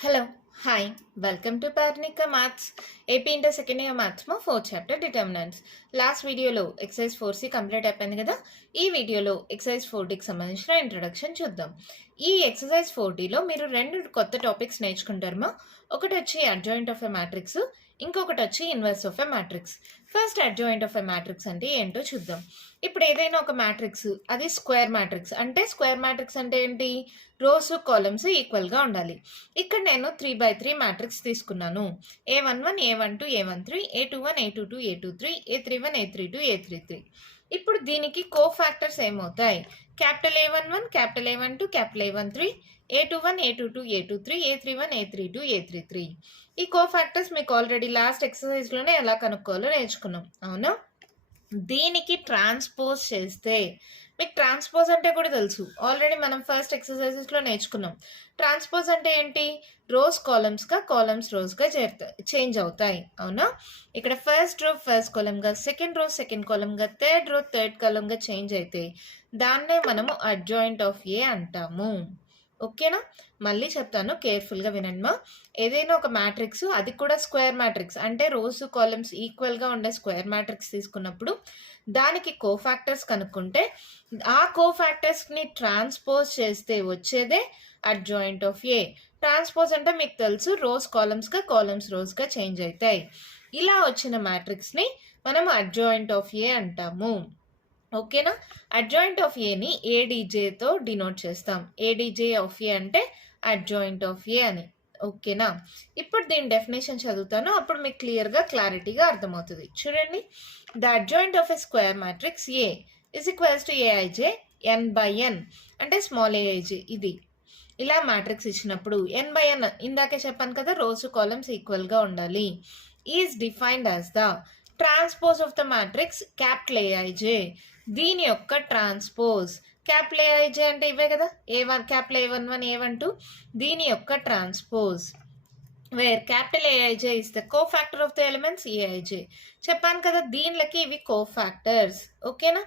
Hello, hi, welcome to Parnika Maths. AP Inter second year maths మా 4th chapter determinants. Last వీడియోలో excise 4C complete అయిపోయింది కదా. ఈ వీడియోలో ఎక్సైజ్ 4Dకి సంబంధించిన ఇంట్రొడక్షన్ చూద్దాం. ఈ ఎక్సర్సైజ్ 4Dలో మీరు రెండు కొత్త టాపిక్స్ నేర్చుకుంటారమ్మా. ఒకటి వచ్చి అడ్జాయింట్ ఆఫ్ ఎ మ్యాట్రిక్స్, ఇంకొకటి వచ్చి inverse of a matrix. First adjoint of a matrix అంటే ఏంటో చూద్దాం. ఇప్పుడు ఏదైనా ఒక మ్యాట్రిక్స్ అది స్క్వేర్ మ్యాట్రిక్స్ అంటే స్క్వేర్ మ్యాట్రిక్స్ అంటే ఏంటి, రోస్ కాలమ్స్ ఈక్వల్గా ఉండాలి. ఇక్కడ నేను 3x3 మ్యాట్రిక్స్ తీసుకున్నాను. A11 A12 A13 A21 A22 A23 A31 A32 A33. ఇప్పుడు దీనికి కో ఫ్యాక్టర్స్ ఏమవుతాయి, capital A11 capital A12 capital A13 A21 A22 A23 A31 A32 A33. ఈ కో ఫ్యాక్టర్స్ మీకు ఆల్రెడీ లాస్ట్ ఎక్సర్సైజ్లోనే ఎలా కనుక్కోవాలో నేర్చుకున్నాం అవునా. దీనికి ట్రాన్స్పోజ్ చేస్తే, మీకు ట్రాన్స్పోజ్ అంటే కూడా తెలుసు, ఆల్రెడీ మనం ఫస్ట్ ఎక్సర్సైజెస్లో నేర్చుకున్నాం. ట్రాన్స్పోజ్ అంటే ఏంటి, రోస్ కాలమ్స్గా కాలమ్స్ రోస్గా చేంజ్ అవుతాయి అవునా. ఇక్కడ ఫస్ట్ రో ఫస్ట్ కాలమ్గా, సెకండ్ రో సెకండ్ కాలమ్గా, థర్డ్ రో థర్డ్ కాలమ్గా చేంజ్ అయితే దాన్నే మనము అడ్జాయింట్ ఆఫ్ ఏ అంటాము. ఓకేనా, మళ్ళీ చెప్తాను, కేర్ఫుల్గా వినండి. ఏదైనా ఒక మ్యాట్రిక్స్ అది కూడా స్క్వేర్ మ్యాట్రిక్స్ అంటే రోస్ కాలమ్స్ ఈక్వల్గా ఉండే స్క్వేర్ మ్యాట్రిక్స్ తీసుకున్నప్పుడు దానికి కోఫాక్టర్స్ కనుక్కుంటే ఆ కోఫాక్టర్స్ని ట్రాన్స్పోజ్ చేస్తే వచ్చేదే అడ్జాయింట్ ఆఫ్ ఏ. ట్రాన్స్పోజ్ అంటే మీకు తెలుసు, రోస్ కాలమ్స్గా కాలమ్స్ రోస్గా చేంజ్ అవుతాయి. ఇలా వచ్చిన మ్యాట్రిక్స్ని మనం అడ్జాయింట్ ఆఫ్ ఏ అంటాము. ఓకేనా, అడ్జాయింట్ ఆఫ్ ఏని ఏడీజేతో డినోట్ చేస్తాం. ఏడీజే ఆఫ్ ఏ అంటే అడ్జాయింట్ ఆఫ్ ఏ అని. ఓకేనా, ఇప్పుడు దీని డెఫినేషన్ చదువుతాను, అప్పుడు మీకు క్లారిటీగా అర్థమవుతుంది. చూడండి, the adjoint of a square matrix A is equals to AIJ n/n అంటే స్మాల్ ఏఐజే. ఇది ఇలా మ్యాట్రిక్స్ ఇచ్చినప్పుడు n/n ఇందాకే చెప్పాను కదా, రోస్ కాలమ్స్ ఈక్వల్గా ఉండాలి. Is defined as the transpose of the matrix capital AIJ. దీని యొక్క ట్రాన్స్పోజ్, క్యాపిటల్ ఏఐజే అంటే ఇవే కదా, A1 క్యాపిటల్ A11 A12, దీని యొక్క transpose where capital AIJ is the cofactor of the elements AIJ. చెప్పాను కదా, దీనిలోకి ఇవి కో ఫ్యాక్టర్స్. ఓకేనా,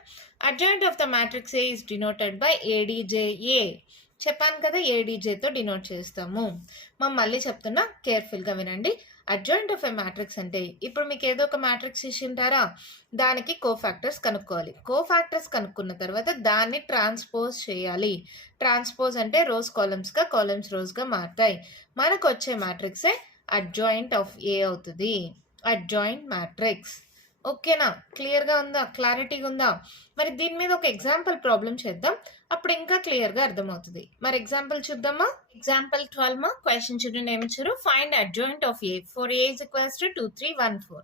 adjoint of the matrix A is denoted by ADJA. చెప్పాను కదా, ఏడీజేతో డినోట్ చేస్తాము. మళ్ళీ చెప్తున్నా, కేర్ఫుల్గా వినండి. అడ్జాయింట్ ఆఫ్ ఎ మ్యాట్రిక్స్ అంటే ఇప్పుడు మీకు ఏదో ఒక మ్యాట్రిక్స్ ఇచ్చింటారా, దానికి కోఫాక్టర్స్ కనుక్కోవాలి. కోఫాక్టర్స్ కనుక్కున్న తర్వాత దాన్ని ట్రాన్స్పోజ్ చేయాలి. ట్రాన్స్పోజ్ అంటే రోస్ కాలమ్స్గా కాలమ్స్ రోస్గా మారుతాయి. మనకు వచ్చే మ్యాట్రిక్సే అడ్జాయింట్ ఆఫ్ ఏ అవుతుంది, అడ్జాయింట్ మ్యాట్రిక్స్. ఓకేనా, క్లియర్గా ఉందా, క్లారిటీగా ఉందా. మరి దీని మీద ఒక ఎగ్జాంపుల్ ప్రాబ్లం చేద్దాం, అప్పుడు ఇంకా క్లియర్గా అర్థమవుతుంది. మరి ఎగ్జాంపుల్ చూద్దామా. ఎగ్జాంపుల్ 12 క్వశ్చన్ చూడండి, ఏమిచ్చారు, find adjoint of A for A is equals to 2 3 1 4.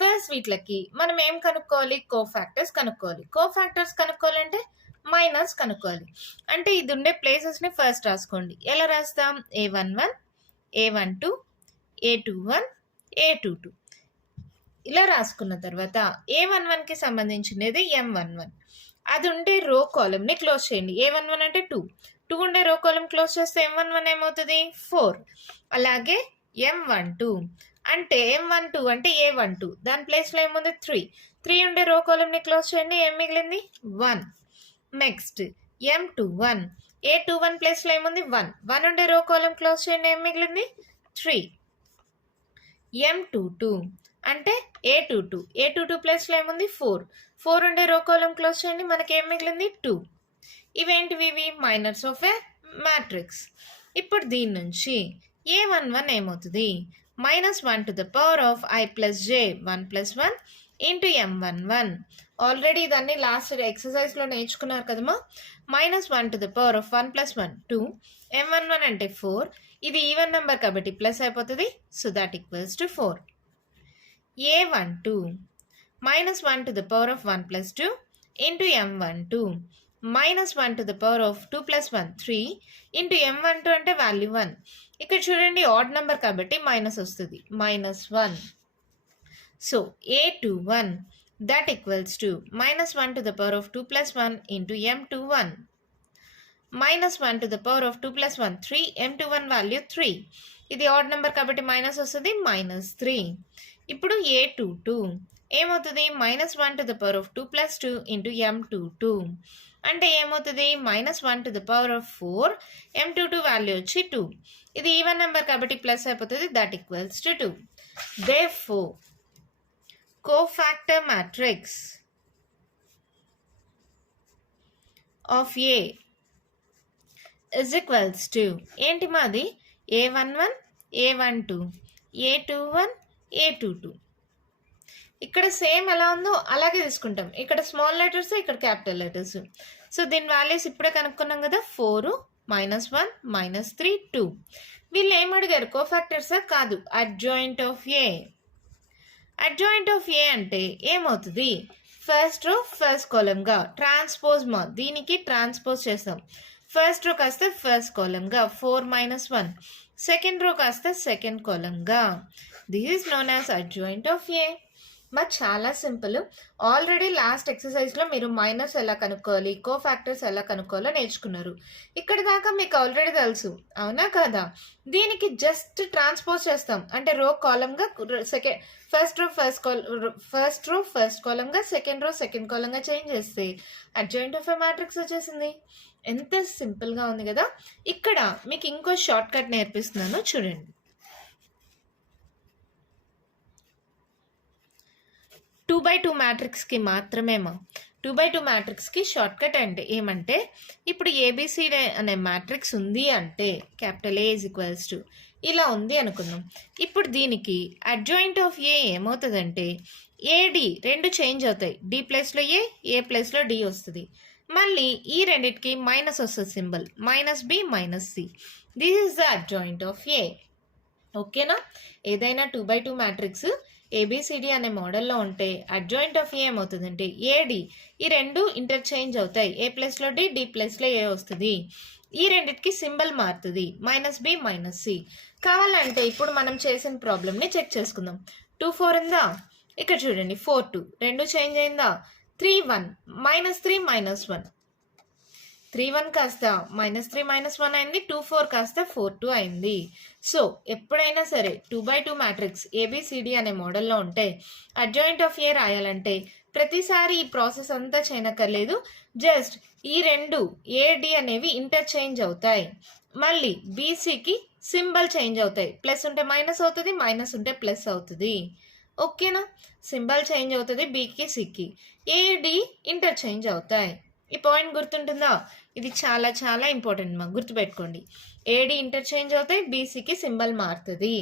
ఫస్ట్ వీటికి మనం ఏం కనుక్కోవాలి, కోఫాక్టర్స్ కనుక్కోవాలి. కోఫాక్టర్స్ కనుక్కోవాలంటే మైనస్ కనుక్కోవాలి. అంటే ఇది ఉండే ప్లేసెస్ని ఫస్ట్ రాసుకోండి. ఎలా రాస్తాం, A11 A12 A21 A22 ఇలా రాసుకున్న తర్వాత A11కి సంబంధించినది M11, అది ఉండే రో కాలమ్ని క్లోజ్ చేయండి. A11 అంటే 2 ఉండే రో కాలమ్ క్లోజ్ చేస్తే M11 ఏమవుతుంది 4. అలాగే M12 అంటే M12 అంటే A12, దాని ప్లేస్లో ఏముంది 3 ఉండే రో కాలమ్ని క్లోజ్ చేయండి, ఏం మిగిలింది 1. నెక్స్ట్ M21 A21 ప్లేస్లో ఏముంది 1 ఉండే రో కాలమ్ క్లోజ్ చేయండి, ఏం మిగిలింది 3. M22 అంటే A22 ప్లేస్లో ఏముంది 4 ఉండే రో కాలమ్ క్లోజ్ చేయండి, మనకి ఏం మిగిలింది 2. ఇవేంటివి, ఇవి మైనర్స్ ఆఫ్ ఏ మ్యాట్రిక్స్. ఇప్పుడు దీని నుంచి A11 ఏమవుతుంది, -1 to the power of I plus j 1 plus 1 into M11. Already దాన్ని లాస్ట్ ఎక్సర్సైజ్లో నేర్చుకున్నారు కదమ్మా. -1 to the power of 1 plus 1 2, M11 అంటే 4, ఇది ఈవెన్ నెంబర్ కాబట్టి ప్లస్ అయిపోతుంది, so that equals to 4. A12 -1 to the power of 1 plus 2 into M12 -1 to the power of 2 plus 1 3 into M12 అంటే value 1. ఇక్కడ చూడండి, ఆడ్ నెంబర్ కాబట్టి minus వస్తుంది, -1. So A21 that equals to -1 to the power of 2 plus 1 into M21 -1 to the power of 2 plus 1 3, M21 value 3. ఇది odd number కాబట్టి minus వస్తుంది, -3. ఇప్పుడు A22 ఏమవుతుంది, -1 to the power of 2 plus 2 into M22 అంటే ఏమవుతుంది -1 to the power of 4, M22 value వచ్చి 2. ఇది even number కాబట్టి ప్లస్ అయిపోతుంది, that equals to 2. Therefore, cofactor matrix of A is equals to ఏంటి మాది A11, A12, A21, A22. ఇక్కడ same ఎలా ఉందో అలాగే తీసుకుంటాం. ఇక్కడ స్మాల్ లెటర్స్, ఇక్కడ క్యాపిటల్ లెటర్స్. సో దీని వాల్యూస్ ఇప్పుడే కనుక్కున్నాం కదా, 4, -1, -3, 2. వీళ్ళు ఏమడిగారు, కోఫాక్టర్సా? కాదు, adjoint of A. Adjoint of A అంటే ఏమవుతుంది, ఫస్ట్ రో ఫస్ట్ కాలమ్గా ట్రాన్స్పోజ్ దీనికి ట్రాన్స్పోజ్ చేస్తాం. ఫస్ట్ రో కాస్త ఫస్ట్ కాలమ్గా 4 - 1, సెకండ్ రో కాస్త సెకండ్ కాలమ్గా. This is known as adjoint of A. మరి చాలా సింపుల్. ఆల్రెడీ లాస్ట్ ఎక్సర్సైజ్లో మీరు మైనస్ ఎలా కనుక్కోవాలి, కోఫాక్టర్స్ ఎలా కనుక్కోవాలో నేర్చుకున్నారు. ఇక్కడ దాకా మీకు ఆల్రెడీ తెలుసు, అవునా కదా? దీనికి జస్ట్ ట్రాన్స్పోజ్ చేస్తాం, అంటే రో కాలమ్గా ఫస్ట్ రో ఫస్ట్ కాలమ్గా, సెకండ్ రో సెకండ్ కాలమ్గా చేంజ్ చేస్తే అడ్జాయింట్ ఆఫ్ ఏ మ్యాట్రిక్స్ వచ్చేసింది. ఎంత సింపుల్గా ఉంది కదా. ఇక్కడ మీకు ఇంకో షార్ట్ కట్ నేర్పిస్తున్నాను, చూడండి. 2x2 మ్యాట్రిక్స్కి మాత్రమేమా. 2x2 మ్యాట్రిక్స్కి షార్ట్ కట్ అంటే ఏమంటే, ఇప్పుడు ఏబిసిడి అనే మ్యాట్రిక్స్ ఉంది అంటే క్యాపిటల్ ఏ ఈక్వల్స్ టు ఇలా ఉంది అనుకుందాం. ఇప్పుడు దీనికి అడ్జాయింట్ ఆఫ్ ఏ ఏమవుతుందంటే ఏడి రెండు చేంజ్ అవుతాయి. డి ప్లేస్లో ఏ ప్లేస్లో డి వస్తుంది. మళ్ళీ ఈ రెండింటికి మైనస్ వస్తుంది symbol, -b -c. This is the adjoint of A. ఓకేనా? ఏదైనా 2x2 మ్యాట్రిక్స్ ఏబిసిడి అనే మోడల్లో ఉంటే అడ్జాయింట్ ఆఫ్ ఏ ఏమవుతుందంటే ఏడి ఈ రెండు ఇంటర్చేంజ్ అవుతాయి. ఏ ప్లేస్లో డి ప్లేస్లో ఏ వస్తుంది. ఈ రెండింటికి సింబల్ మారుతుంది, -b -c. కావాలంటే ఇప్పుడు మనం చేసిన ప్రాబ్లమ్ని చెక్ చేసుకుందాం. 2 4 ఉందా, ఇక్కడ చూడండి 4 2 రెండు చేంజ్ అయిందా, 3 1 -3 -1, 3 1 కాస్త -3 -1 అయింది, 2 4 కాస్త 4 2 అయింది. సో ఎప్పుడైనా సరే 2x2 మ్యాట్రిక్స్ ఏబిసిడి అనే మోడల్లో ఉంటే అడ్జాయింట్ ఆఫ్ ఏ రాయాలంటే ప్రతిసారి ఈ ప్రాసెస్ అంతా చేయనక్కర్లేదు. జస్ట్ ఈ రెండు ఏడి అనేవి ఇంటర్చేంజ్ అవుతాయి. మళ్ళీ బీసీకి సింబల్ చేంజ్ అవుతాయి. ప్లస్ ఉంటే మైనస్ అవుతుంది, మైనస్ ఉంటే ప్లస్ అవుతుంది. ఓకేనా? సింబల్ చేంజ్ అవుతుంది బీకి సికి, ఏడి ఇంటర్చేంజ్ అవుతాయి. ఈ పాయింట్ గుర్తుంటుందా? ఇది చాలా చాలా ఇంపార్టెంట్ మా, గుర్తుపెట్టుకోండి. ఏడి ఇంటర్చేంజ్ అవుతాయి, బీసీకి సింబల్ మారుతుంది.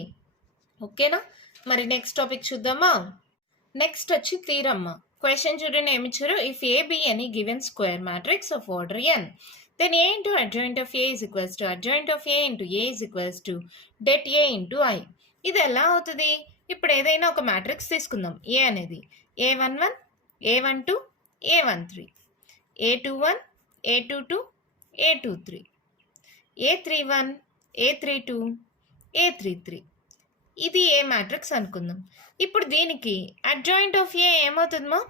ఓకేనా? మరి నెక్స్ట్ టాపిక్ చూద్దామా. నెక్స్ట్ వచ్చి థీరమ్. క్వశ్చన్ చూడండి ఏమిచ్చారు. If A be any given square matrix of order N, then A into adjoint of A is equals to adjoint of A into A is equals to det A into I. ఇది ఎలా అవుతుంది? ఇప్పుడు ఏదైనా ఒక matrix తీసుకుందాం. ఏ అనేది A11, A12, A13, A21, A22, A23, A31, A32, A33. ఇది ఏ matrix అనుకుందాం. ఇప్పుడు దీనికి అడ్జాయింట్ ఆఫ్ ఏ ఏమవుతుందమ్మా?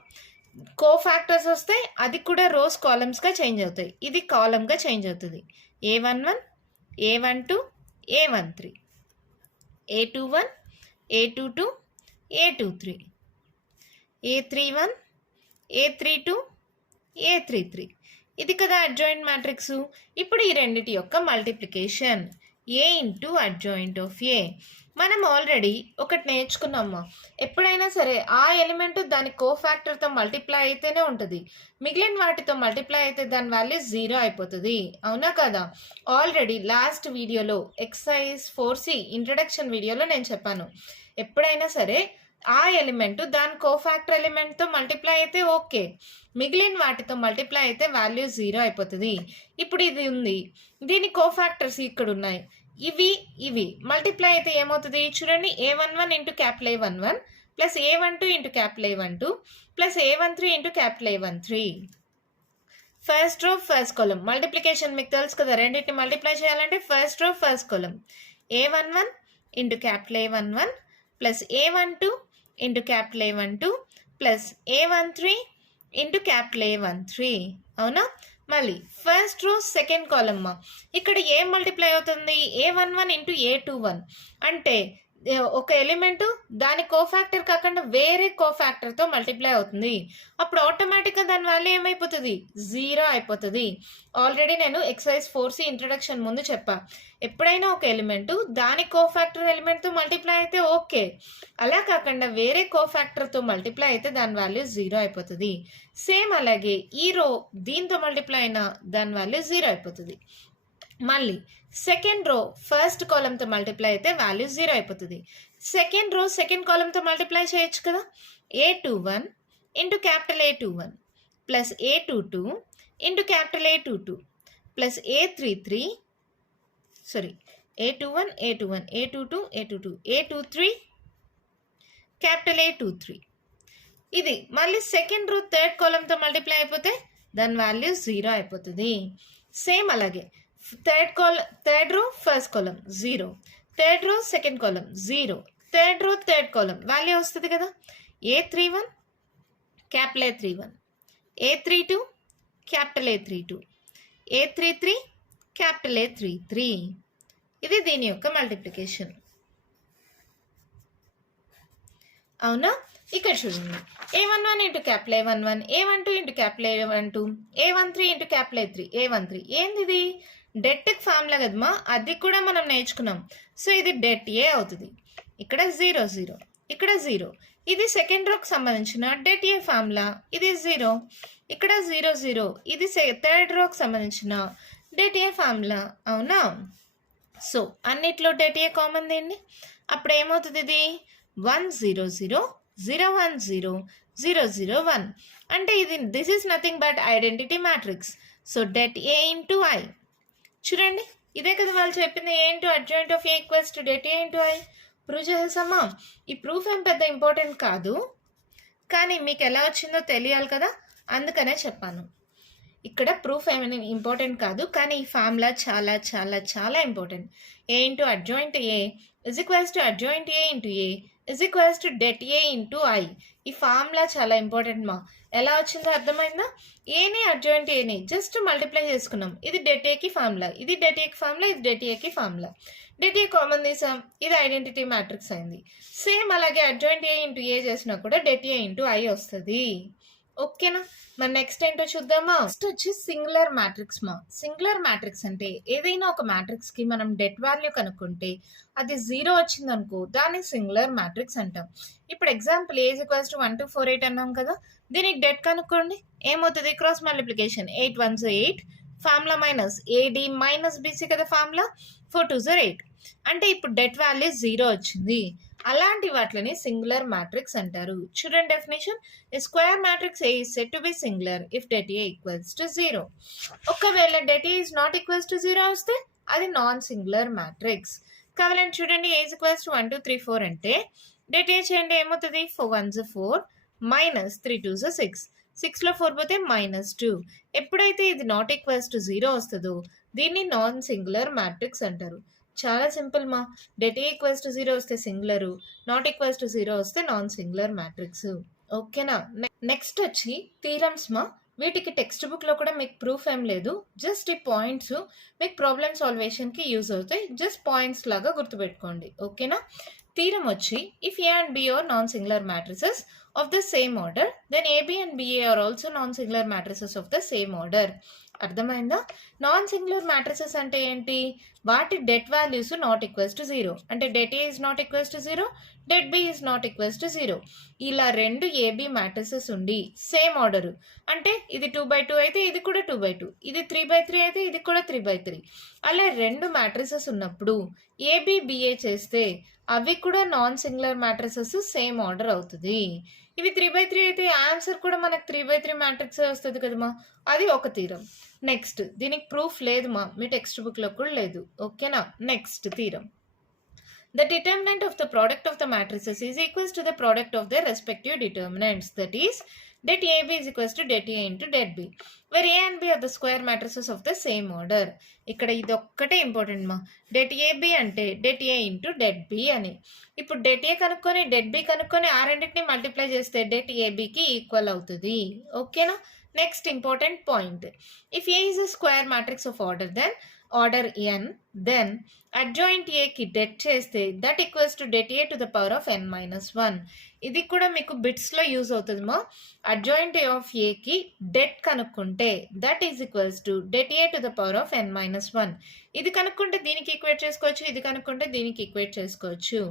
కోఫాక్టర్స్ వస్తే అది కూడా రోస్ కాలమ్స్గా చేంజ్ అవుతాయి. ఇది కాలమ్గా చేంజ్ అవుతుంది. A11, A12, A13, A21, A22, A23, A31, A32, A33. ఇది కదా అడ్జాయింట్ మ్యాట్రిక్స్. ఇప్పుడు ఈ రెండిటి యొక్క multiplication A into adjoint of A. మనం ఆల్రెడీ ఒకటి నేర్చుకున్నామా, ఎప్పుడైనా సరే ఆ ఎలిమెంట్ దాని కోఫాక్టర్తో మల్టిప్లై అయితేనే ఉంటుంది, మిగిలిన వాటితో మల్టిప్లై అయితే దాని వాల్యూ 0 అయిపోతుంది. అవునా కదా? ఆల్రెడీ లాస్ట్ వీడియోలో ఎక్సర్సైజ్ 4C ఇంట్రడక్షన్ వీడియోలో నేను చెప్పాను, ఎప్పుడైనా సరే ఆ ఎలిమెంట్ దాని కోఫాక్టర్ ఎలిమెంట్తో మల్టిప్లై అయితే ఓకే, మిగిలిన వాటితో మల్టిప్లై అయితే వాల్యూ 0 అయిపోతుంది. ఇప్పుడు ఇది ఉంది, దీని కోఫాక్టర్స్ ఇక్కడ ఉన్నాయి, ఇవి మల్టిప్లై అయితే ఏమవుతుంది చూడండి. A11 into capital A11 plus A12 into capital A12 plus A13 into capital A13. First row first column multiplication మీకు తెలుసు కదా, రెండింటిని మల్టిప్లై చేయాలంటే first row first column A11 into capital A11 plus A12 into capital A12 plus A13 into capital A13. అవునా? మళ్ళీ first row second column, ఇక్కడ ఏ multiply అవుతుంది? A11 into A21 అంటే ఒక ఎలిమెంట్ దాని కోఫాక్టర్ కాకుండా వేరే కోఫాక్టర్తో మల్టిప్లై అవుతుంది. అప్పుడు ఆటోమేటిక్గా దాని వాల్యూ ఏమైపోతుంది, 0 అయిపోతుంది. ఆల్రెడీ నేను ఎక్సర్సైజ్ 4C ఇంట్రడక్షన్ ముందు చెప్పా, ఎప్పుడైనా ఒక ఎలిమెంట్ దాని కోఫాక్టర్ ఎలిమెంట్తో మల్టిప్లై అయితే ఓకే, అలా కాకుండా వేరే కోఫాక్టర్తో మల్టిప్లై అయితే దాని వాల్యూ 0 అయిపోతుంది. సేమ్ అలాగే ఈ రో దీంతో మల్టిప్లై అయినా దాని వాల్యూ 0 అయిపోతుంది. మళ్ళీ సెకండ్ రో ఫస్ట్ కాలంతో మల్టిప్లై అయితే వాల్యూ 0 అయిపోతుంది. సెకండ్ రో సెకండ్ కాలంతో మల్టిప్లై చేయొచ్చు కదా. A21 into capital A21 plus A22 into capital A22 plus A33 A21 A21 A22 A22 A23 capital A23. ఇది మళ్ళీ సెకండ్ రో థర్డ్ కాలంతో మల్టిప్లై అయిపోతే దాని వాల్యూ 0 అయిపోతుంది. సేమ్ అలాగే థర్డ్ రో ఫస్ట్ కాలం 0, థర్డ్ రో సెకండ్ కాలం 0, third row third column value వస్తుంది కదా. A31 capital A31, A32 capital A32, A33 capital A33. ఇది దీని యొక్క మల్టిప్లికేషన్. అవునా? ఇక్కడ చూడండి, A11 into capital A11, A12 into capital A12, A13 into capital A13. ఏంది ఇది? డెట్కి ఫార్ములా కదమ్మా, అది కూడా మనం నేర్చుకున్నాం. సో ఇది డెట్ ఏ అవుతుంది. ఇక్కడ 0 0, ఇక్కడ 0. ఇది సెకండ్ రోకి సంబంధించిన డెట్ ఏ ఫార్ములా, ఇది 0. ఇక్కడ 0 0, ఇది థర్డ్ రోకి సంబంధించిన డెట్ ఏ ఫార్ములా. అవునా? సో అన్నిట్లో డెట్ ఏ కామన్ దేండి. అప్పుడు ఏమవుతుంది, ఇది 1 0 0 0 1 0 0 0 1. అంటే ఇది this is nothing but identity matrix. So det A into I. చూడండి, ఇదే కదా వాళ్ళు చెప్పింది, A into adjoint of A equals to det A into I. Prove చేసేసామా? ఈ ప్రూఫ్ ఏం పెద్ద ఇంపార్టెంట్ కాదు, కానీ మీకు ఎలా వచ్చిందో తెలియాలి కదా, అందుకనే చెప్పాను. ఇక్కడ ప్రూఫ్ ఏమైనా ఇంపార్టెంట్ కాదు, కానీ ఈ ఫార్ములా చాలా చాలా చాలా important. A into adjoint A is equals to adjoint A into A is equals to det A into I. ఈ ఫార్ములా చాలా ఇంపార్టెంట్ మా. ఎలా వచ్చిందో అర్థమైందా? ఏని అడ్జాయింట్ ఏని జస్ట్ మల్టిప్లై చేసుకున్నాం. ఇది డెట్ ఏకి ఫార్ములా, ఇది డెట్ ఏకి ఫార్ములా, ఇది డెట్ ఏకి ఫార్ములా. డెట్ ఏ కామన్ తీసాం, ఇది ఐడెంటిటీ మ్యాట్రిక్స్ అయింది. సేమ్ అలాగే అడ్జాయింట్ ఏ ఇంటూ ఏ చేసినా కూడా డెట్ ఏ ఇంటూ ఐ వస్తుంది. ఓకేనా? మరి నెక్స్ట్ ఏంటో చూద్దామా. నెక్స్ట్ వచ్చి సింగులర్ మ్యాట్రిక్స్ మా. సింగులర్ మ్యాట్రిక్స్ అంటే ఏదైనా ఒక మ్యాట్రిక్స్ కి మనం డెట్ వాల్యూ కనుక్కుంటే అది 0 వచ్చింది అనుకో, దాన్ని సింగులర్ మ్యాట్రిక్స్ అంటాం. ఇప్పుడు ఎగ్జాంపుల్ A = 1 2 4 8 అన్నాం కదా, దీనికి డెట్ కనుక్కోండి. ఏమవుతుంది? Cross multiplication 8 1 8, formula minus AD minus BC కదా ఫార్ములా, 4 2 8. అంటే ఇప్పుడు డెట్ వాల్యూ 0 వచ్చింది. అలాంటి వాటిని సింగులర్ మ్యాట్రిక్స్ అంటారు. చూడండి definition, square matrix A is said to be singular if det A equals to 0. ఒకవేళ det A is not equals to 0 వస్తే అది నాన్ సింగులర్ మ్యాట్రిక్స్. కావాలంటే చూడండి, A is equals to 1 2 3 4 అంటే det A చేయండి, ఏమవుతుంది? 4 1 4 మైనస్ 3 2 6, 6లో 4 పోతే -2. ఎప్పుడైతే ఇది నాట్ ఈక్వల్స్ టు 0 వస్తుందో దీన్ని నాన్ సింగులర్ మ్యాట్రిక్స్ అంటారు. చాలా సింపుల్ మా. డెట్ ఏ ఈక్వల్స్ టు 0 వస్తే సింగులరు, నాట్ ఈక్వల్స్ టు 0 వస్తే నాన్ సింగులర్ మ్యాట్రిక్స్. ఓకేనా? నెక్స్ట్ వచ్చి థీరమ్స్ మా. వీటికి టెక్స్ట్ బుక్లో కూడా మీకు ప్రూఫ్ ఏం లేదు, జస్ట్ ఈ పాయింట్స్ మీకు ప్రాబ్లమ్ సాల్వేషన్కి యూజ్ అవుతాయి. జస్ట్ పాయింట్స్ లాగా గుర్తుపెట్టుకోండి. ఓకేనా? థీరం వచ్చి, if A and B are non singular matrices of the same order then AB and BA are also non singular matrices of the same order. అర్థమైందా? Non singular matrices అంటే ఏంటి? వాటి det values not equals to 0. అంటే det A is not equals to 0, det B is not equals to 0. ఇలా రెండు AB matrices ఉండి same order, అంటే ఇది 2/2 అయితే ఇది కూడా 2/2, ఇది 3/3 అయితే ఇది కూడా 3/3. అలా రెండు మ్యాట్రిసెస్ ఉన్నప్పుడు ఏబి బిఏ చేస్తే అవి కూడా non singular matrices same order అవుతుంది. ఇవి 3/3 అయితే ఆన్సర్ కూడా మనకు 3/3 మ్యాట్రిక్స్ వస్తుంది కదమ్మా, అది ఒక థీరం. నెక్స్ట్, దీనికి ప్రూఫ్ లేదు మా, మీ టెక్స్ట్ బుక్లో కూడా లేదు. ఓకేనా? Next theorem, the determinant of the product of the matrices is equals to the product of their respective determinants, that is det AB is equals to det A into det B, where A and B are the square matrices of the same order. ఇక్కడ ఇది ఒక్కటే important మా. det AB అంటే det A into det B అని. ఇప్పుడు det A కనుక్కొని det B కనుక్కొని ఆ రెండింటిని మల్టిప్లై చేస్తే det ABకి ఈక్వల్ అవుతుంది. ఓకేనా? Next important point, if A is a square matrix of order then order N, then adjoint ఏకి డెట్ చేస్తే that equals to det A to the power of N minus one. ఇది కూడా మీకు బిట్స్లో use అవుతుందమ్మా. Adjoint A of ఏకి det కనుక్కుంటే that is equals to det A to the power of N minus one. ఇది కనుక్కుంటే దీనికి ఈక్వేట్ చేసుకోవచ్చు, ఇది కనుక్కుంటే దీనికి ఈక్వేట్ చేసుకోవచ్చు.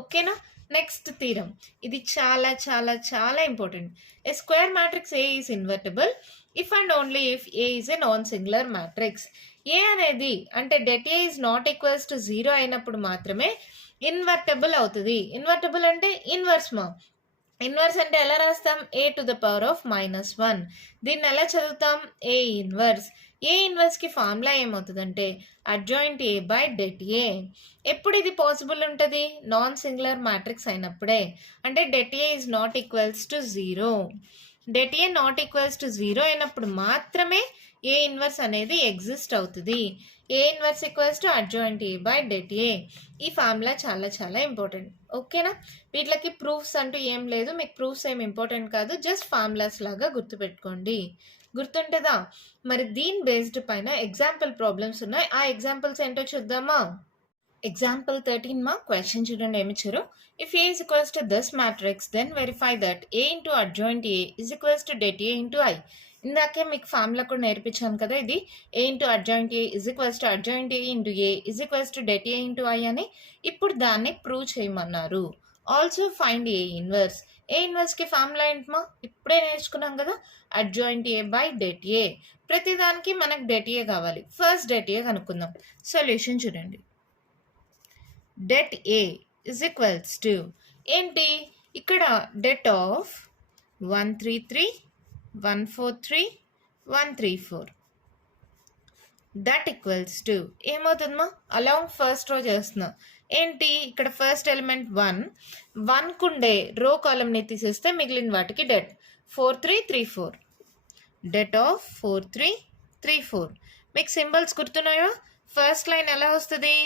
ఓకేనా? నెక్స్ట్ థీరం, ఇది చాలా చాలా చాలా important. A square matrix A is invertible if and only if A is a non singular matrix. A అనేది అంటే det A is not equals to zero అయినప్పుడు మాత్రమే ఇన్వర్టబుల్ అవుతుంది. ఇన్వర్టబుల్ అంటే ఇన్వర్స్ మా. ఇన్వర్స్ అంటే ఎలా రాస్తాం? A to the power of minus one. దీన్ని ఎలా చదువుతాం? A inverse. ఏ ఇన్వర్స్కి ఫార్ములా ఏమవుతుందంటే adjoint A by det A. ఎప్పుడు ఇది పాసిబుల్ ఉంటుంది? నాన్ సింగులర్ మ్యాట్రిక్స్ అయినప్పుడే. అంటే det A is not equals to zero. Det A not equals to zero అయినప్పుడు మాత్రమే ఏ ఇన్వర్స్ అనేది ఎగ్జిస్ట్ అవుతుంది. A inverse equals to adjoint A by det A. ఈ ఫార్ములా చాలా చాలా ఇంపార్టెంట్. ఓకేనా? వీటికి ప్రూఫ్స్ అంటూ ఏం లేదు, మీకు ప్రూఫ్స్ ఏం ఇంపార్టెంట్ కాదు, జస్ట్ ఫార్ములాస్ లాగా గుర్తుపెట్టుకోండి. గుర్తుంటుందా? మరి దీని బేస్డ్ పైన ఎగ్జాంపుల్ ప్రాబ్లమ్స్ ఉన్నాయి. ఆ ఎగ్జాంపుల్స్ ఏంటో చూద్దామా? ఎగ్జాంపుల్ 13 మా క్వశ్చన్ చూడండి ఏమిచ్చారు. If A is equals to this matrix then verify that A into adjoint A is equals to det A into I. ఇందాకే మీకు ఫార్ములా కూడా నేర్పించాను కదా, ఇది A into adjoint A is equals to adjoint A into A is equals to det A into I అని. ఇప్పుడు దాన్ని prove చేయమన్నారు. Also find A inverse. A ఇన్వర్స్కి ఫార్ములా ఏంటమా? ఇప్పుడే నేర్చుకున్నాం కదా, అడ్జాయింట్ ఏ బై డెట్ ఏ. ప్రతిదానికి మనకు డెట్ ఏ కావాలి. ఫస్ట్ డెట్ ఏ కనుక్కుందాం. సొల్యూషన్ చూడండి. Det A is equals to ఏంటి? ఇక్కడ det of 133, 143, 134 that equals to ఏమవుతుందమ్మా? అలాంగ్ ఫస్ట్ రో చేస్తున్నా. ఏంటి? ఇక్కడ ఫస్ట్ ఎలిమెంట్ 1 కుండే రో కాలంని తీసేస్తే మిగిలిన వాటికి డెట్ 4334. Det of 4334. మీకు సింబల్స్ గుర్తున్నాయో? ఫస్ట్ లైన్ ఎలా వస్తుంది?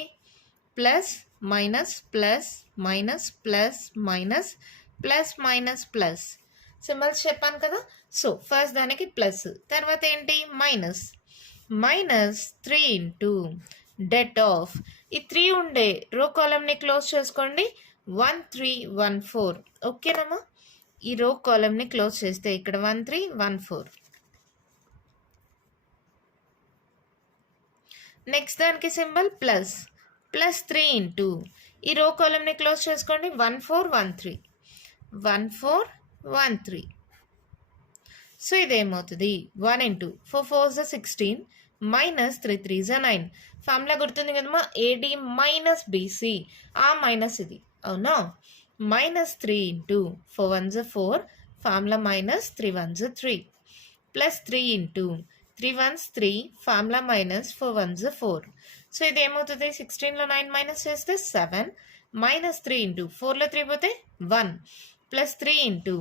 Plus minus plus minus plus minus plus minus plus. Symbols చెప్పాను కదా. సో ఫస్ట్ దానికి ప్లస్, తర్వాత ఏంటి? Minus. Minus 3 into det of ఈ 3 ఉండే రో కాలంని క్లోజ్ చేసుకోండి 1314. ఓకేనమ్మా? ఈ రో కాలంని క్లోజ్ చేస్తే ఇక్కడ 1314. నెక్స్ట్ దానికి సింబల్ ప్లస్. ప్లస్ 3 ఇంటూ ఈ రో కాలంని క్లోజ్ చేసుకోండి 1413. 1413. సో ఇదేమవుతుంది? 1 into 4 4 16 minus 3 3 9. ఫార్ములా గుర్తుంది కదమ్మా, ఏడి మైనస్ బీసీ. ఆ మైనస్ ఇది, అవునా? Minus 3 into 4 1 4, formula minus 3 1 3. Plus 3 into 3 1 3, formula minus 4 1 4. So ఇది ఏమవుతుంది? 16లో 9 మైనస్ చేస్తే 7. మైనస్ 3 ఇంటూ 4లో 3 పోతే 1. ప్లస్ 3 ఇంటూ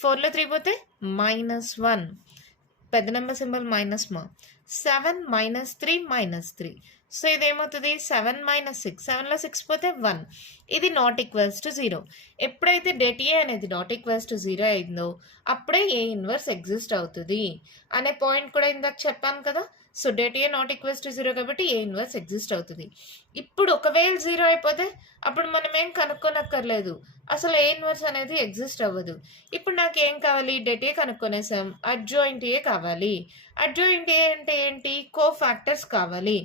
4లో 3 పోతే -1. పెద్ద నెంబర్ సింబల్ మైనస్ మా. 7 మైనస్ 3 మైనస్ 3. సో ఇదేమవుతుంది? 7 మైనస్ 6. 7లో 6 పోతే 1. ఇది నాట్ ఈక్వల్స్ టు 0. ఎప్పుడైతే డెట్ ఏ అనేది నాట్ ఈక్వల్స్ టు 0 అయిందో అప్పుడే ఏ ఇన్వర్స్ ఎగ్జిస్ట్ అవుతుంది అనే పాయింట్ కూడా ఇందాక చెప్పాను కదా. So det A not equals to 0 కాబట్టి ఏ ఇన్వర్స్ ఎగ్జిస్ట్ అవుతుంది. ఇప్పుడు ఒకవేళ 0 అయిపోతే అప్పుడు మనం ఏం కనుక్కోనక్కర్లేదు, అసలు ఏ ఇన్వర్స్ అనేది ఎగ్జిస్ట్ అవ్వదు. ఇప్పుడు నాకు ఏం కావాలి? డెట్ ఏ కనుక్కొనేసాం, అడ్జాయింట్ ఏ కావాలి. అడ్జాయింట్ ఏ అంటే ఏంటి? కోఫాక్టర్స్ కావాలి.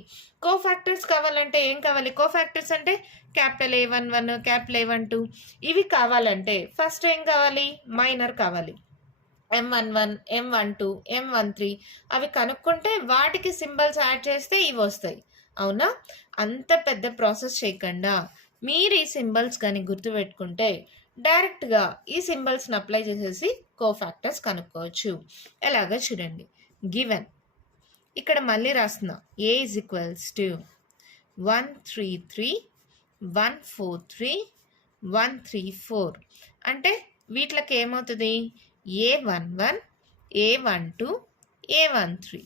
కోఫాక్టర్స్ కావాలంటే ఏం కావాలి? కోఫాక్టర్స్ అంటే క్యాపిటల్ A11, క్యాపిటల్ A12 ఇవి కావాలంటే ఫస్ట్ ఏం కావాలి? మైనర్ కావాలి. M11, M12, M13 అవి కనుక్కుంటే వాటికి సింబల్స్ యాడ్ చేస్తే ఇవి వస్తాయి. అవునా? అంత పెద్ద ప్రాసెస్ చేయకుండా మీరు ఈ సింబల్స్ కానీ గుర్తుపెట్టుకుంటే డైరెక్ట్గా ఈ సింబల్స్ని అప్లై చేసేసి కోఫాక్టర్స్ కనుక్కోవచ్చు. ఎలాగో చూడండి. గివెన్ ఇక్కడ మళ్ళీ రాస్తున్నా. ఏ ఈజ్ ఈక్వల్స్ టు 133, 143, 134 అంటే వీటికి ఏమవుతుంది? A11, A12, A13,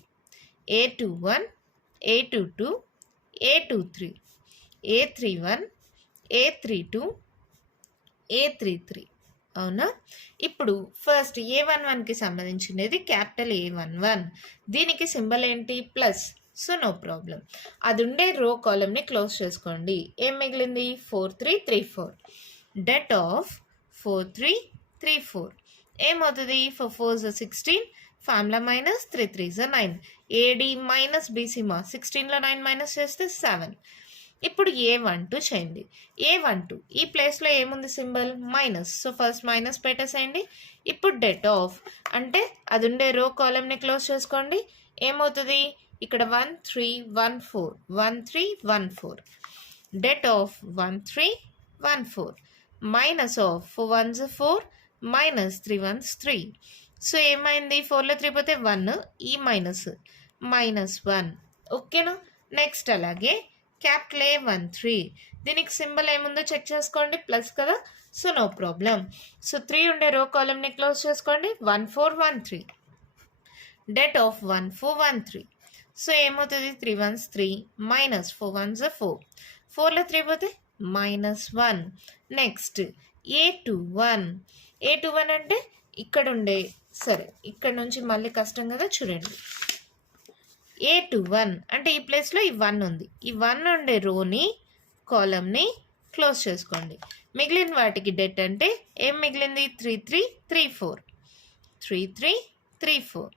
A21, A22, A23, A31, A32, A33. అవునా? ఇప్పుడు ఫస్ట్ A11కి సంబంధించినది క్యాపిటల్ A11. దీనికి సింబల్ ఏంటి? ప్లస్. So no problem. అది ఉండే రో కాలమ్ని క్లోజ్ చేసుకోండి. ఏం మిగిలింది? 4 3 3 4. డెట్ ఆఫ్ 4 3 3 4 ఏమవుతుంది? 4 4 16, ఫార్ములా మైనస్ 3 3 9. ఏడి మైనస్ బీసీమా 16లో 9 మైనస్ చేస్తే 7. ఇప్పుడు A12 చేయండి. A12 ఈ ప్లేస్లో ఏముంది symbol? Minus. So first minus పెట్టేసేయండి. ఇప్పుడు డెట్ ఆఫ్ అంటే అది ఉండే రో కాలమ్ని క్లోజ్ చేసుకోండి. ఏమవుతుంది? ఇక్కడ 1 3 1 4 1 3 1 4. Det of 1 3 1 4 minus of 4 1s 4 minus 3 1s 3. So ఏమైంది? 4లో 3 పోతే 1, ఈ మైనస్ -1. ఓకేనా? నెక్స్ట్ అలాగే క్యాపిటల్ A13 దీనికి సింబల్ ఏముందో చెక్ చేసుకోండి. ప్లస్ కదా, సో నో ప్రాబ్లం. సో 3 ఉండే రో కాలమ్ని క్లోజ్ చేసుకోండి. 1 4 1 3. Debt of 1 4 1 3. సో ఏమవుతుంది? 3 1s 3 మైనస్ 4 1s 4. 4లో 3 పోతే -1. Next A21. A21 అంటే ఇక్కడ ఉండే, సరే ఇక్కడ నుంచి మళ్ళీ కష్టం కదా, చూడండి. A21 అంటే ఈ ప్లేస్లో ఈ 1 ఉంది. ఈ 1 ఉండే రోని కాలమ్ని క్లోజ్ చేసుకోండి. మిగిలిన వాటికి డెట్ అంటే ఏం మిగిలింది? 3 3 3 4 3 3 3 4.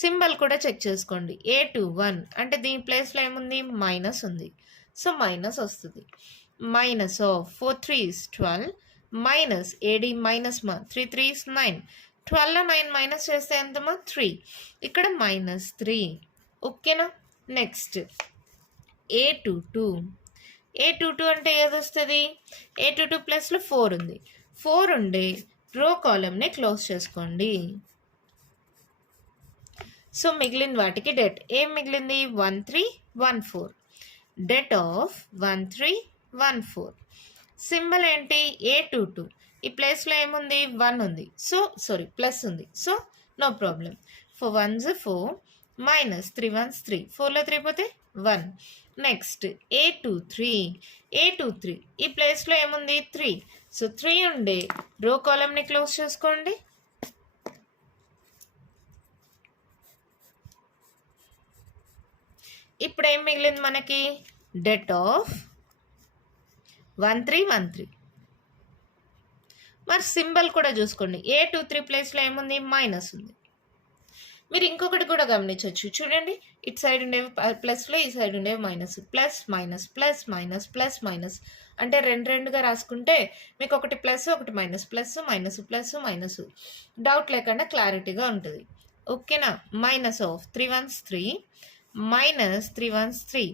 సింబల్ కూడా చెక్ చేసుకోండి. A21 అంటే దీని ప్లేస్లో ఏముంది? మైనస్ ఉంది. సో మైనస్ వస్తుంది. Minus of 4 3 12 minus AD minus 3 3 9. 12లో 9 minus చేస్తే ఎంతమా? 3. ఇక్కడ -3. ఓకేనా? Next A22. A22 అంటే ఏదొస్తుంది? A22 ప్లస్లో 4 ఉంది. 4 ఉండే రో కాలమ్ని క్లోజ్ చేసుకోండి. సో మిగిలిన వాటికి డెట్ ఏం మిగిలింది? 1 3 1 4. Det of 1 3 1 4. సింబల్ ఏంటి? A22 ఈ ప్లేస్లో ఏముంది? 1 ఉంది. సో సారీ ప్లస్ ఉంది. So no problem. 4 1s 4 minus 3 1s 3. 4లో 3 పోతే 1. Next A23. A23 ఈ ప్లేస్లో ఏముంది? 3. సో 3 ఉండే రో కాలమ్ని క్లోజ్ చేసుకోండి. ఇప్పుడు ఏం మిగిలింది మనకి? Debt of 1 3 1 3. మరి సింబల్ కూడా చూసుకోండి. A23 ప్లేస్లో ఏముంది? మైనస్ ఉంది. మీరు ఇంకొకటి కూడా గమనించవచ్చు. చూడండి, ఇటు సైడ్ ఉండేవి ప్లస్లో, ఈ సైడ్ ఉండేవి minus. Plus minus plus minus plus minus అంటే రెండుగా రాసుకుంటే మీకు ఒకటి ప్లస్ ఒకటి minus, plus minus plus minus, doubt లేకుండా క్లారిటీగా ఉంటుంది. ఓకేనా? Minus of 3 1s 3 minus 3 1s 3.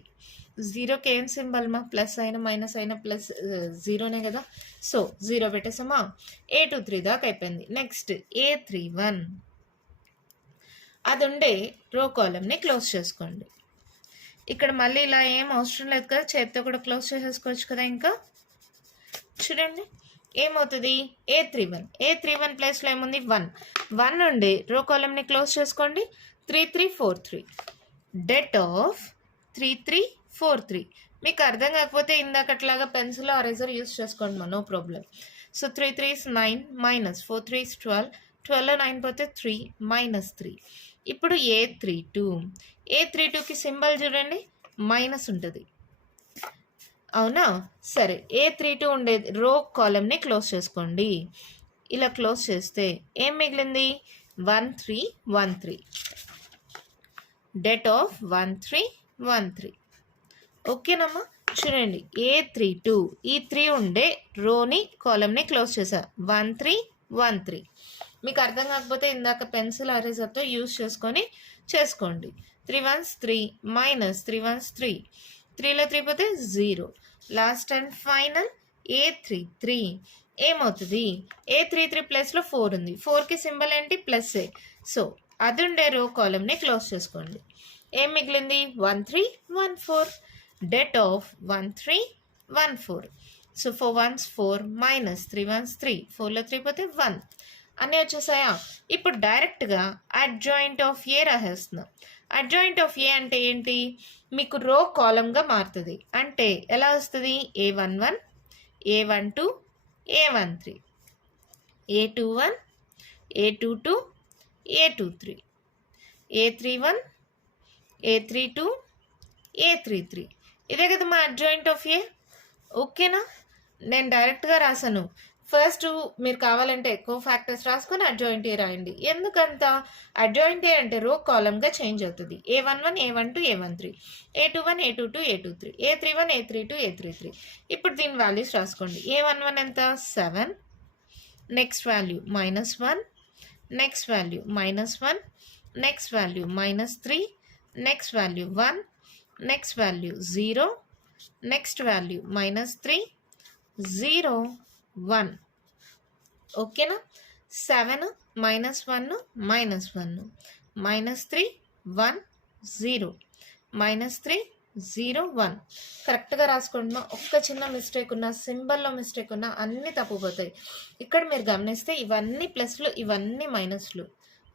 జీరోకి ఏం సింబల్ మా? ప్లస్ అయినా మైనస్ అయినా ప్లస్ జీరోనే కదా. సో 0 పెట్టేసామా? A23 దాకా అయిపోయింది. నెక్స్ట్ A31 అది ఉండే రో కాలమ్ని క్లోజ్ చేసుకోండి. ఇక్కడ మళ్ళీ ఇలా ఏం అవసరం లేదు కదా, చేతితో కూడా క్లోజ్ చేసేసుకోవచ్చు కదా. ఇంకా చూడండి ఏమవుతుంది? A31 ప్లేస్లో ఏముంది? 1 ఉండే రో కాలమ్ని క్లోజ్ చేసుకోండి. 3 3 4 3. Det of 3 3 4 3. మీకు అర్థం కాకపోతే ఇందాకట్లాగా పెన్సిల్ ఎరేజర్ యూస్ చేసుకోండి, నో ప్రాబ్లం. So 3 3 9 minus 4 3 12. 12లో 9 పోతే 3 -3. ఇప్పుడు A32కి సింబల్ చూడండి, మైనస్ ఉంటుంది. అవునా? సరే, A32 ఉండే రో కాలమ్ని క్లోజ్ చేసుకోండి. ఇలా క్లోజ్ చేస్తే ఏం మిగిలింది? 1 3 1 3. Debt of 1 3 1 3. ఓకేనమ్మా? చూడండి, A32 ఈ 3 ఉండే రోని కాలమ్ని క్లోజ్ చేశా. 1 3 1 3. మీకు అర్థం కాకపోతే ఇందాక పెన్సిల్ ఎరేజర్తో యూజ్ చేసుకొని చేసుకోండి. 3 1s 3 మైనస్ 3 1s 3. 3లో 3 పోతే 0. లాస్ట్ అండ్ ఫైనల్ A33 ఏమవుతుంది? A33 ప్లస్లో 4 ఉంది. 4కి సింబల్ ఏంటి? ప్లస్ఏ. సో అది ఉండే రో కాలమ్ని క్లోజ్ చేసుకోండి. ఏం మిగిలింది? 1 3 1 4. Det of 1 3 1 4. So 4 1s 4 minus 3 1s 3. 4లో 3 పోతే 1 అన్నీ వచ్చేసాయా? ఇప్పుడు డైరెక్ట్గా అడ్జాయింట్ ఆఫ్ ఏ రాసేస్తున్నాం. అడ్జాయింట్ ఆఫ్ ఏ అంటే ఏంటి? మీకు రో కాలమ్గా మారుతుంది. అంటే ఎలా వస్తుంది? A11 A12 A13 A21 A22 A23 A31 A32 A33 ఇదే కదా మా అడ్జాయింట్ ఆఫ్ ఏ. ఓకేనా? నేను డైరెక్ట్గా రాసాను. ఫస్ట్ మీరు కావాలంటే ఎక్కువ ఫ్యాక్టర్స్ రాసుకొని అడ్జాయింట్ ఏ రాయండి. ఎందుకంత అడ్జాయింట్ ఏ అంటే రో కాలమ్గా చేంజ్ అవుతుంది. A11 A12 A13 A21 A22 A23 A31 A32 A33. ఇప్పుడు దీని వాల్యూస్ రాసుకోండి. A11 ఎంత? 7, next value -1, next value -1, next value -3, next value 1, next value 0, next value -3, 0, 1. ఓకేనా? 7 -1 -1 -3 1 0 -3 0 1 కరెక్ట్గా రాసుకోండి. ఒక్క చిన్న మిస్టేక్ ఉన్నా, సింబల్లో మిస్టేక్ ఉన్నా అన్నీ తప్పుపోతాయి. ఇక్కడ మీరు గమనిస్తే ఇవన్నీ ప్లస్లు, ఇవన్నీ మైనస్లు.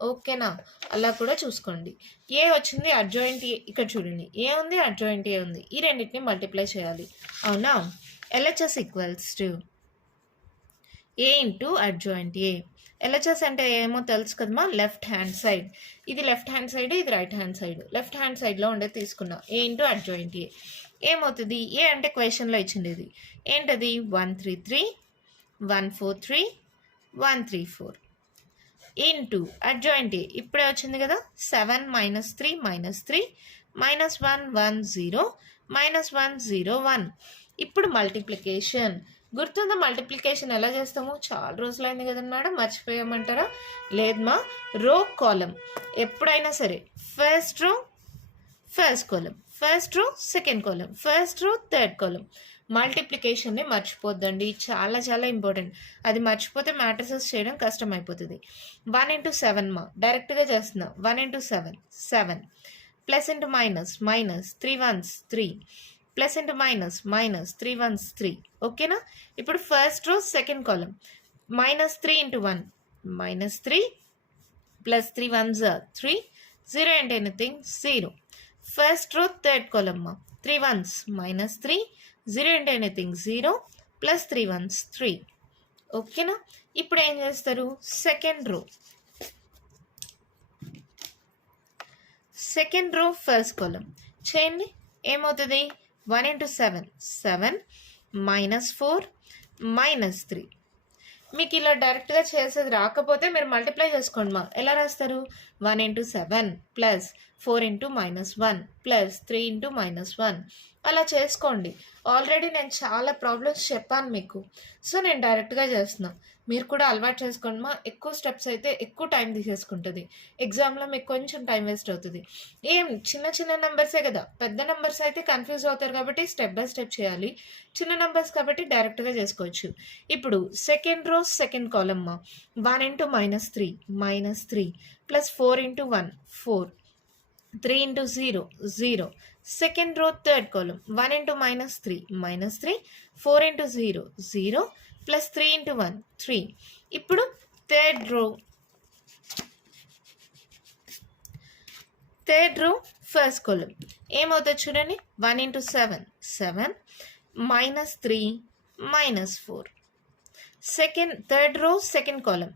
ఓకేనా? అలా కూడా చూసుకోండి. ఏ వచ్చింది అడ్జాయింట్ ఏ. ఇక్కడ చూడండి, ఏ ఉంది, అడ్జాయింట్ ఏ ఉంది. ఈ రెండింటిని మల్టిప్లై చేయాలి. అవునా? LHS equals to A into adjoint A. LHS అంటే ఏమో తెలుసు కదమ్మా, లెఫ్ట్ హ్యాండ్ సైడ్. ఇది లెఫ్ట్ హ్యాండ్ సైడ్, ఇది right hand side. Left hand సైడ్లో ఉండేది తీసుకున్నా. ఏ ఇంటూ అడ్జాయింట్ ఏ ఏమవుతుంది? ఏ అంటే క్వశ్చన్లో ఇచ్చింది ఇది ఏంటది? 133 143 134 ఇంటూ అడ్జాయింట్ ఏ ఇప్పుడే వచ్చింది కదా, 7 -3 -3 -1 1 0 -1 0 1. ఇప్పుడు మల్టిప్లికేషన్ గుర్తుందా? మల్టిప్లికేషన్ ఎలా చేస్తాము? చాలా రోజులైంది కదండి మేడం, మర్చిపోయామంటారా? లేదమ్మా, రో కాలం ఎప్పుడైనా సరే first row first column, first row second column, first row third column. మల్టిప్లికేషన్ని మర్చిపోద్దండి, చాలా చాలా ఇంపార్టెంట్. అది మర్చిపోతే మ్యాట్రిసెస్ చేయడం కష్టం అయిపోతుంది. 1 into 7 మా డైరెక్ట్గా చేస్తున్నా. 1 into 7 7 plus into minus minus 3 ones 3 plus into minus minus 3 ones 3. ఓకేనా? ఇప్పుడు ఫస్ట్ రో సెకండ్ కాలం -3 into 1 -3 ప్లస్ 3 ones 3 0 అంటే ఎనీథింగ్ 0. ఫస్ట్ రో థర్డ్ కాలం 3 ones -3 0 అంటే ఎనీథింగ్ 0 ప్లస్ 3 ones 3. ఓకేనా? ఇప్పుడు ఏం చేస్తారు? సెకండ్ రో ఫస్ట్ కాలం చేయండి. ఏమవుతుంది? 1 into 7 7 -4 -3. మీకు ఇలా డైరెక్ట్గా చేసేది రాకపోతే మీరు మల్టిప్లై చేసుకోండి మా. ఎలా రాస్తారు? 1 into 7 plus 4 into -1 plus 3 into -1 అలా చేసుకోండి. ఆల్రెడీ నేను చాలా ప్రాబ్లమ్స్ చెప్పాను మీకు, సో నేను డైరెక్ట్గా చేస్తున్నా. మీరు కూడా అలవాటు చేసుకోండి మా. ఎక్కువ స్టెప్స్ అయితే ఎక్కువ టైం తీసేసుకుంటుంది. ఎగ్జామ్లో మీకు కొంచెం టైం వేస్ట్ అవుతుంది. చిన్న చిన్న నెంబర్సే కదా, పెద్ద నెంబర్స్ అయితే కన్ఫ్యూజ్ అవుతారు కాబట్టి స్టెప్ బై స్టెప్ చేయాలి. చిన్న నెంబర్స్ కాబట్టి డైరెక్ట్గా చేసుకోవచ్చు. ఇప్పుడు second row second column 1 into -3 -3 plus 4 into 1 4 3 into 0 0. Second row third column 1 into -3 -3 4 into 0 0 plus 3 into 1 3. ఇప్పుడు థర్డ్ రో ఫస్ట్ కాలమ్ ఏమవుతుంది చూడండి. 1 into 7 7 -3 -4. Third row second column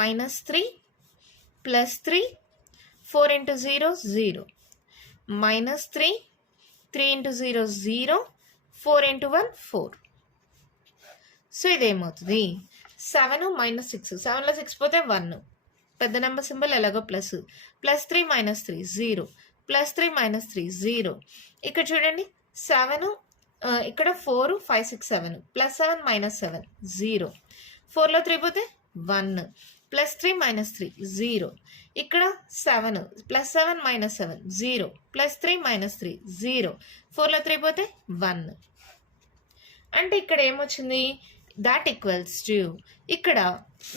-3 plus 3 4 into 0 0 -3 3 into 0 0 4 into 1 4. So ఇదేమవుతుంది? 7 -6 7లో 6 పోతే 1. పెద్ద number symbol ఎలాగో plus 3 -3 0 plus 3 -3 0. ఇక్కడ చూడండి 7 ఇక్కడ 4 5 6 7 plus 7 -7 0. 4లో 3 పోతే 1 ప్లస్ 3 -3 0. ఇక్కడ 7 ప్లస్ 7 -7 0 ప్లస్ 3 -3 0. 4లో 3 పోతే 1. అంటే ఇక్కడ ఏమొచ్చింది? దాట్ ఈక్వల్స్ టు, ఇక్కడ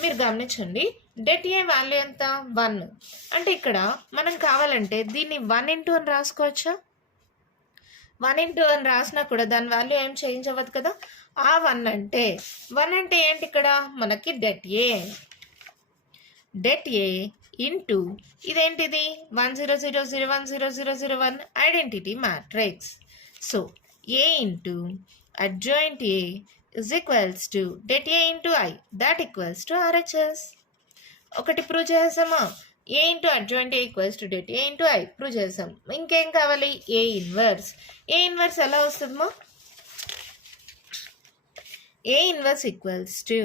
మీరు గమనించండి, డెట్ ఏ వాల్యూ ఎంత? 1. అంటే ఇక్కడ మనం కావాలంటే దీన్ని 1 into అని రాసుకోవచ్చా? 1 into అని రాసినా కూడా దాని వాల్యూ ఏం చేంజ్ అవ్వదు కదా. ఆ 1 అంటే ఏంటి? ఇక్కడ మనకి డెట్ ఏ ఇంటూ ఇదేంటిది? 1 0 0 0 1 0 0 0 1 identity matrix. So A into adjoint A is equals to det A into I, that equals to RHS. ఒకటి ప్రూవ్ చేసామా? A into adjoint A equals to det A into I prove చేసాం. ఇంకేం కావాలి? A inverse. A inverse ఎలా వస్తుందమ్మా? A inverse equals to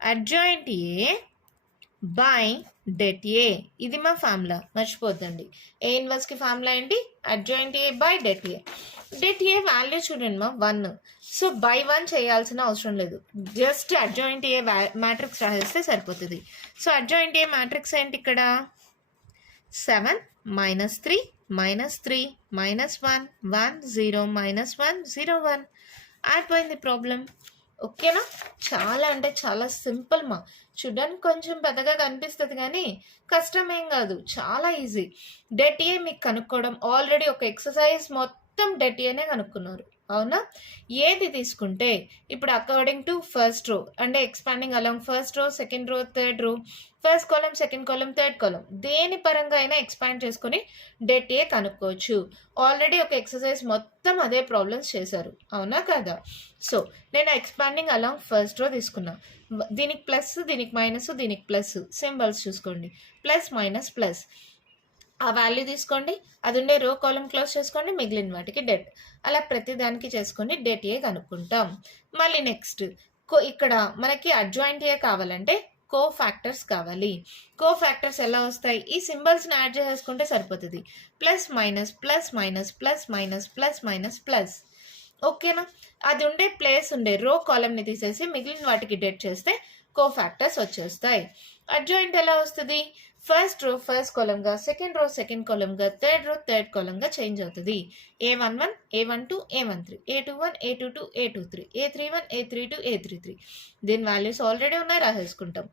adjoint A by det A. ఇది మా formula, మర్చిపోద్దండి. ఏ ఇన్వర్స్కి ఫార్ములా ఏంటి? Adjoint A by det A. Det A value చూడండి మా 1. సో బై 1 చేయాల్సిన అవసరం లేదు, జస్ట్ అడ్జాయింట్ ఏ మ్యాట్రిక్స్ రాసేస్తే సరిపోతుంది. సో అడ్జాయింట్ ఏ మ్యాట్రిక్స్ ఏంటి ఇక్కడ? 7 -3 -3 -1 1 0 -1 0 1 అయిపోయింది ప్రాబ్లం. ఓకేనా? చాలా అంటే చాలా సింపుల్ మా. చూడడానికి కొంచెం పెద్దగా కనిపిస్తుంది కానీ కష్టమేం కాదు, చాలా ఈజీ. డెట్ ఏ మీకు కనుక్కోవడం, ఆల్రెడీ ఒక ఎక్సర్సైజ్ మొత్తం డెట్ ఏనే కనుక్కున్నారు, అవునా? ఏది తీసుకుంటే ఇప్పుడు అకార్డింగ్ టు ఫస్ట్ రో అంటే expanding along first row, second row, third row, first కాలం, సెకండ్ కాలం, థర్డ్ కాలం, దేని పరంగా అయినా ఎక్స్పాండ్ చేసుకొని డెట్ ఏ కనుక్కోవచ్చు. ఆల్రెడీ ఒక ఎక్సర్సైజ్ మొత్తం అదే ప్రాబ్లమ్స్ చేశారు, అవునా కదా? సో నేను ఎక్స్పాండింగ్ అలాంగ్ ఫస్ట్ రో తీసుకున్నా. దీనికి ప్లస్, దీనికి మైనస్, దీనికి ప్లస్, సింబల్స్ చూసుకోండి. ప్లస్ మైనస్ ప్లస్, ఆ వాల్యూ తీసుకోండి, అది ఉండే రో కాలం క్లోజ్ చేసుకోండి, మిగిలిన వాటికి డెట్. అలా ప్రతి దానికి చేసుకొని డెట్ ఏ కనుక్కుంటాం. మళ్ళీ నెక్స్ట్ ఇక్కడ మనకి అడ్జాయింట్ ఏ కావాలంటే కో ఫ్యాక్టర్స్ కావాలి. కో ఫ్యాక్టర్స్ ఎలా వస్తాయి? ఈ సింబల్స్ని యాడ్ చేసుకుంటే సరిపోతుంది. Plus minus plus minus plus minus plus minus plus. ఓకేనా? అది ఉండే ప్లేస్ ఉండే రో కాలంని తీసేసి మిగిలిన వాటికి డెట్ చేస్తే కో ఫ్యాక్టర్స్ వచ్చేస్తాయి. అడ్జాయింట్ ఎలా వస్తుంది? ఫస్ట్ రో ఫస్ట్ కాలంగా, సెకండ్ రో సెకండ్ కాలంగా, థర్డ్ రో థర్డ్ కాలంగా చేంజ్ అవుతుంది. A11 A12 A13 A21 A22 A23 A31 A32 A33. దీని వాల్యూస్ ఆల్రెడీ ఉన్నాయి, రాసేసుకుంటాం.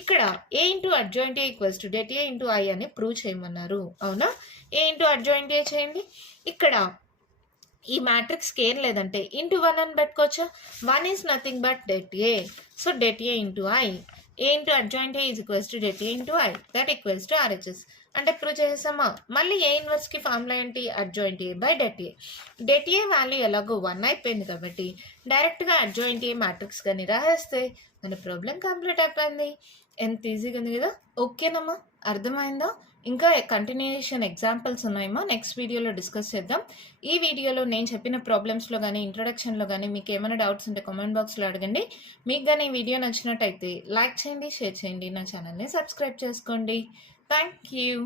ఇక్కడ A into adjoint A equals to det A into I అని prove చేయమన్నారు, అవునా? ఏ ఇంటూ అడ్జాయింట్ ఏ చేయండి. ఇక్కడ ఈ మ్యాట్రిక్స్కి ఏం లేదంటే ఇంటూ 1 అని పెట్టుకోవచ్చా? 1 is nothing but det A. So det A into I, A into adjoint A is equals to det A into I, that equals to RHS. అంటే ప్రూవ్ చేసామా? మళ్ళీ ఏ ఇన్వర్స్కి ఫార్ములా ఏంటి? Adjoint A by det A. Det A value ఎలాగో 1 అయిపోయింది కాబట్టి డైరెక్ట్గా adjoint A matrix కానీ రాసేస్తే మన ప్రాబ్లం కంప్లీట్ అయిపోయింది. ఎంత ఈజీగా ఉంది కదా? ఓకేనమ్మా, అర్థమైందా? ఇంకా కంటిన్యూషన్ ఎగ్జాంపుల్స్ ఉన్నాయమ్మా, నెక్స్ట్ వీడియోలో డిస్కస్ చేద్దాం. ఈ వీడియోలో నేను చెప్పిన ప్రాబ్లమ్స్లో కానీ ఇంట్రడక్షన్లో కానీ మీకు ఏమైనా డౌట్స్ ఉంటే కామెంట్ బాక్స్లో అడగండి. మీకు కానీ ఈ వీడియో నచ్చినట్టయితే లైక్ చేయండి, షేర్ చేయండి, నా ఛానల్ని సబ్స్క్రైబ్ చేసుకోండి. Thank you.